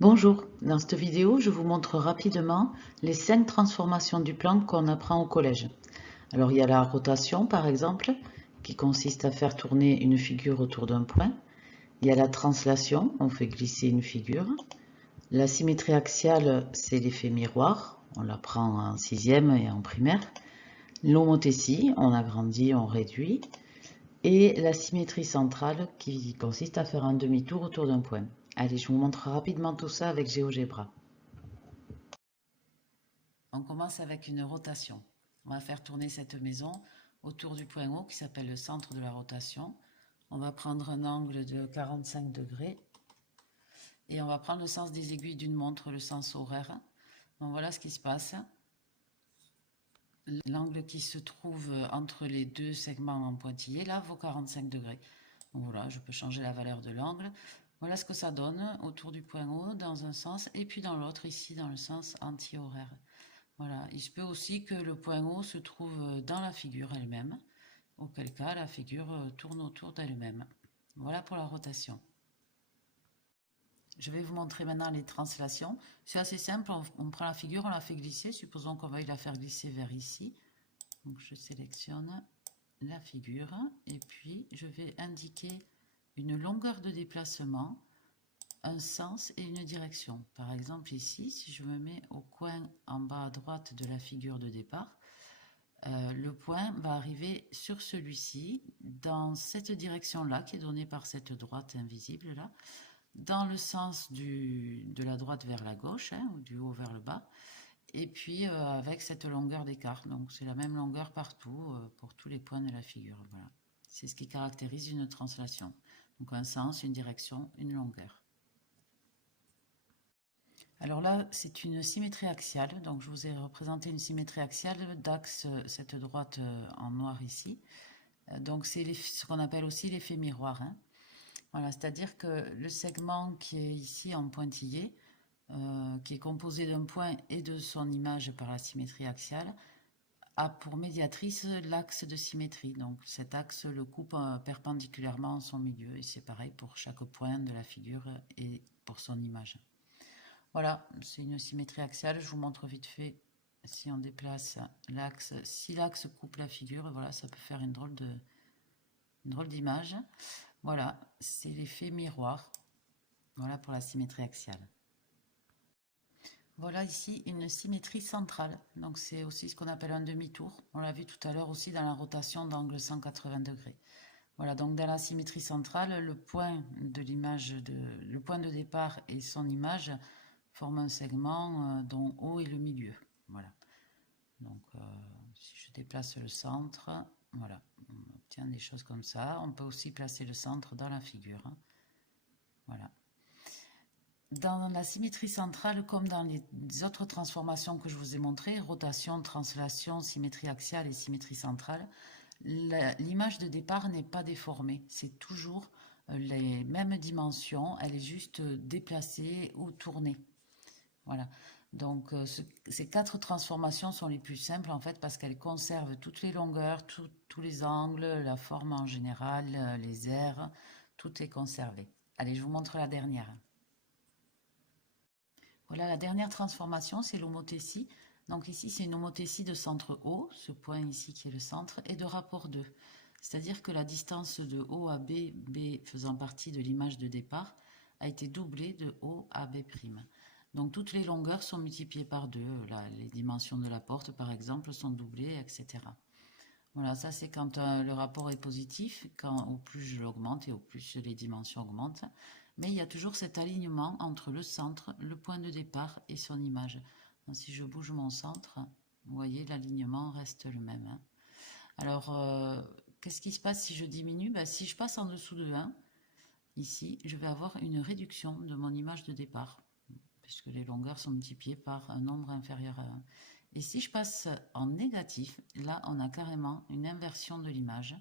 Bonjour, dans cette vidéo, je vous montre rapidement les 5 transformations du plan qu'on apprend au collège. Alors il y a la rotation par exemple, qui consiste à faire tourner une figure autour d'un point. Il y a la translation, on fait glisser une figure. La symétrie axiale, c'est l'effet miroir, on l'apprend en 6e et en primaire. L'homothétie, on agrandit, on réduit. Et la symétrie centrale qui consiste à faire un demi-tour autour d'un point. Allez, je vous montre rapidement tout ça avec GeoGebra. On commence avec une rotation. On va faire tourner cette maison autour du point haut qui s'appelle le centre de la rotation. On va prendre un angle de 45 degrés et on va prendre le sens des aiguilles d'une montre, le sens horaire. Donc voilà ce qui se passe. L'angle qui se trouve entre les deux segments en pointillé, là, vaut 45 degrés. Donc voilà, je peux changer la valeur de l'angle. Voilà ce que ça donne autour du point haut dans un sens et puis dans l'autre, ici, dans le sens anti-horaire. Voilà, il se peut aussi que le point haut se trouve dans la figure elle-même, auquel cas la figure tourne autour d'elle-même. Voilà pour la rotation. Je vais vous montrer maintenant les translations. C'est assez simple, on prend la figure, on la fait glisser. Supposons qu'on veuille la faire glisser vers ici. Donc je sélectionne la figure et puis je vais indiquer une longueur de déplacement, un sens et une direction. Par exemple ici, si je me mets au coin en bas à droite de la figure de départ, le point va arriver sur celui-ci, dans cette direction-là qui est donnée par cette droite invisible là, dans le sens de la droite vers la gauche, hein, ou du haut vers le bas, et puis avec cette longueur d'écart. Donc c'est la même longueur partout, pour tous les points de la figure. Voilà. C'est ce qui caractérise une translation. Donc un sens, une direction, une longueur. Alors là, c'est une symétrie axiale. Donc je vous ai représenté une symétrie axiale d'axe, cette droite en noir ici. Donc c'est ce qu'on appelle aussi l'effet miroir, hein. Voilà, c'est-à-dire que le segment qui est ici en pointillé, qui est composé d'un point et de son image par la symétrie axiale, a pour médiatrice l'axe de symétrie. Donc cet axe le coupe perpendiculairement en son milieu et c'est pareil pour chaque point de la figure et pour son image. Voilà, c'est une symétrie axiale. Je vous montre vite fait si on déplace l'axe. Si l'axe coupe la figure, voilà, ça peut faire une drôle d'image. Voilà, c'est l'effet miroir. Voilà pour la symétrie axiale. Voilà ici une symétrie centrale. Donc c'est aussi ce qu'on appelle un demi-tour. On l'a vu tout à l'heure aussi dans la rotation d'angle 180 degrés. Voilà, donc dans la symétrie centrale, le point de départ et son image forment un segment dont haut est le milieu. Voilà. Donc si je déplace le centre, voilà, on obtient des choses comme ça. On peut aussi placer le centre dans la figure. Voilà. Dans la symétrie centrale, comme dans les autres transformations que je vous ai montrées, rotation, translation, symétrie axiale et symétrie centrale, l'image de départ n'est pas déformée. C'est toujours les mêmes dimensions, elle est juste déplacée ou tournée. Voilà. Donc ces 4 transformations sont les plus simples en fait parce qu'elles conservent toutes les longueurs, tous les angles, la forme en général, les airs, tout est conservé. Allez, je vous montre la dernière. Voilà, la dernière transformation, c'est l'homothétie. Donc ici, c'est une homothétie de centre O, ce point ici qui est le centre, et de rapport 2. C'est-à-dire que la distance de O à B, B faisant partie de l'image de départ, a été doublée de O à B'. Donc toutes les longueurs sont multipliées par 2. Là, les dimensions de la porte, par exemple, sont doublées, etc. Voilà, ça c'est quand le rapport est positif, quand au plus je l'augmente et au plus les dimensions augmentent. Mais il y a toujours cet alignement entre le centre, le point de départ et son image. Donc, si je bouge mon centre, vous voyez, l'alignement reste le même, hein. Alors, qu'est-ce qui se passe si je diminue? Si je passe en dessous de 1, ici, je vais avoir une réduction de mon image de départ, puisque les longueurs sont multipliées par un nombre inférieur à 1. Et si je passe en négatif, là, on a carrément une inversion de l'image,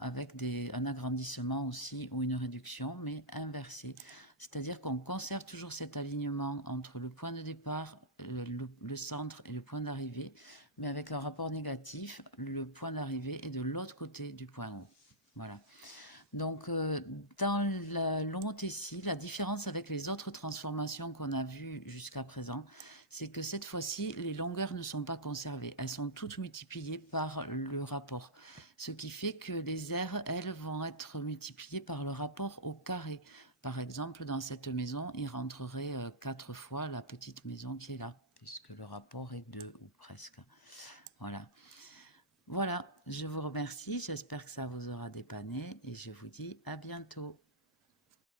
avec un agrandissement aussi ou une réduction, mais inversée. C'est-à-dire qu'on conserve toujours cet alignement entre le point de départ, le centre et le point d'arrivée, mais avec un rapport négatif, le point d'arrivée est de l'autre côté du point haut. Voilà. Donc, dans l'homothétie, la différence avec les autres transformations qu'on a vues jusqu'à présent, c'est que cette fois-ci, les longueurs ne sont pas conservées. Elles sont toutes multipliées par le rapport. Ce qui fait que les aires, elles, vont être multipliées par le rapport au carré. Par exemple, dans cette maison, il rentrerait 4 fois la petite maison qui est là, puisque le rapport est 2 ou presque. Voilà. Voilà, je vous remercie, j'espère que ça vous aura dépanné et je vous dis à bientôt.